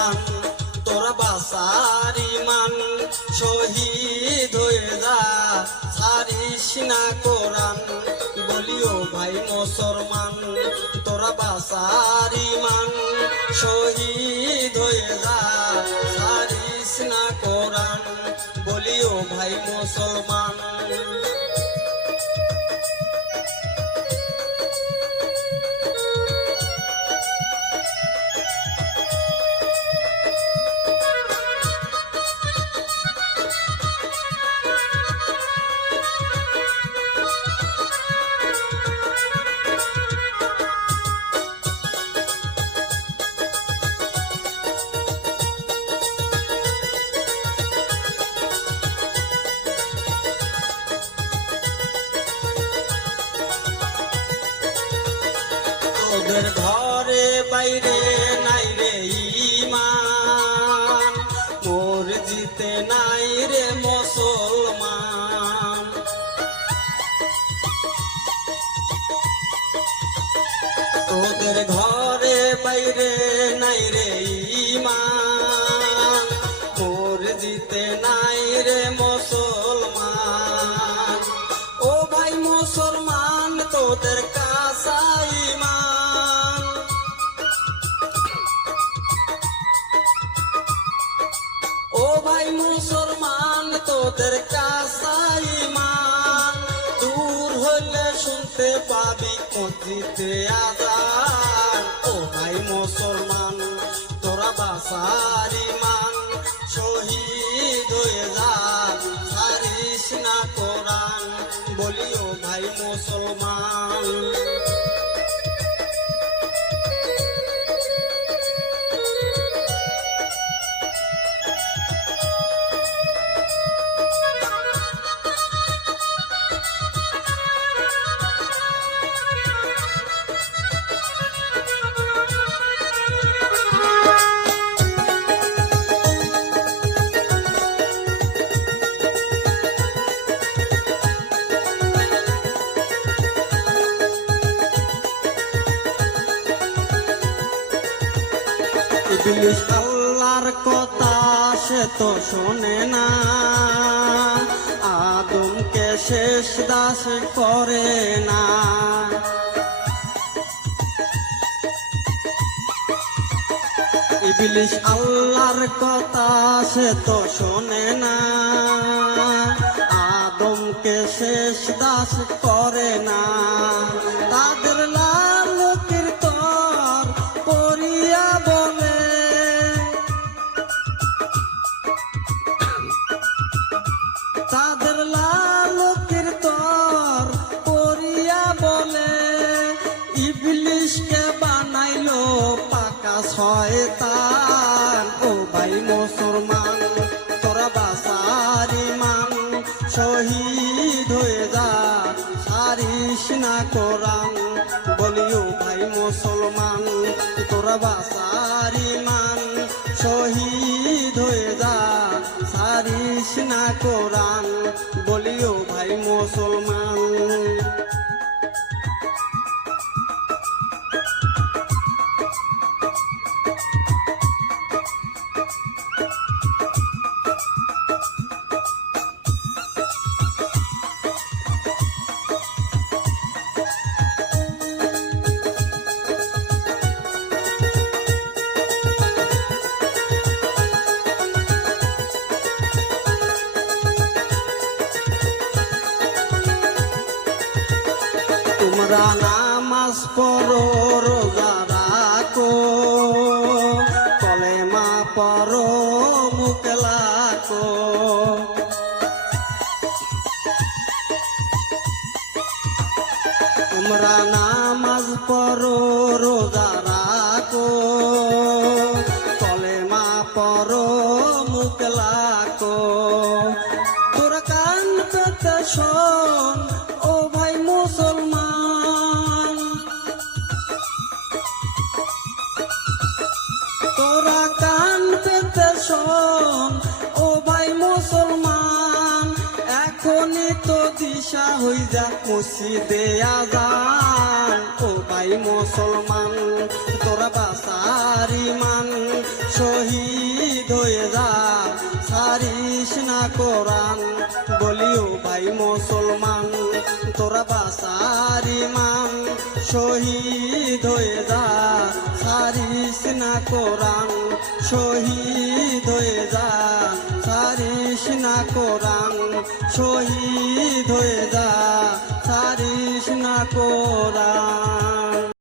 মুসলমান তোরা বাসার ইমান, শহীদ হয়ে যা, ছাড়িস না কোরআন, বলিও ভাই মুসলমান, তোরা বাসার ইমান, শহীদ হয়ে যা, ছাড়িস না কোরআন, বলিও ভাই মুসলমান। তোদের ঘরে বাইরে নাই রে ইমান মোর জিতে নাই রে মুসলমান। তোদের ঘরে বাইরে নাই রে ইমান মোর জিতে নাই রে মুসলমান। ও ভাই মুসলমান, তোদের মুসলমান, তোদের ইমান দূর হইলে শুনতে পাবি মসজিদে আজান। ও ভাই মুসলমান, তোরা বাসার ইমান শহীদ হয়ে না কোরআন। বলিও ভাই মুসলমান ইবলিস আল্লাহর কথা সে তো শোনে না। আদমকে শেষ দাস করে না। ইবলিস আল্লাহর কথা সে তো শোনে না। আদমকে শেষ দাস করে না। শয়তান, ও ভাই মুসলমান, তোরা বাসার ইমান শহীদ হয়ে যা, সারিস না কোরআন বলিও ভাই মুসলমান, তোরা বাসার ইমান শহীদ হয়ে যা, সারিস না কোরআন বলিও ভাই মুসলমান। তোমরা নামাজ পড়ো, রোজা রাখো। কলেমা পড়ো, মুখ লাখো। তোমরা নামাজ পড়ো, রোজা রাখো। কলেমা পড়ো, মুখ লাখো। তোরা কান পেতে শোন মসজিদে আজান ও ভাই মুসলমান, তোরা বাসার ইমান শহীদ হয়ে যা। সারিস না কোরআন বলিও ভাই মুসলমান, তোরা বাসার ইমান শহীদ হয়ে যা। সারিস না কোরআন, শহীদ হয়ে যা। সারিস না কোরআন, শহীদ হয়ে যা। সারিস না কোরআন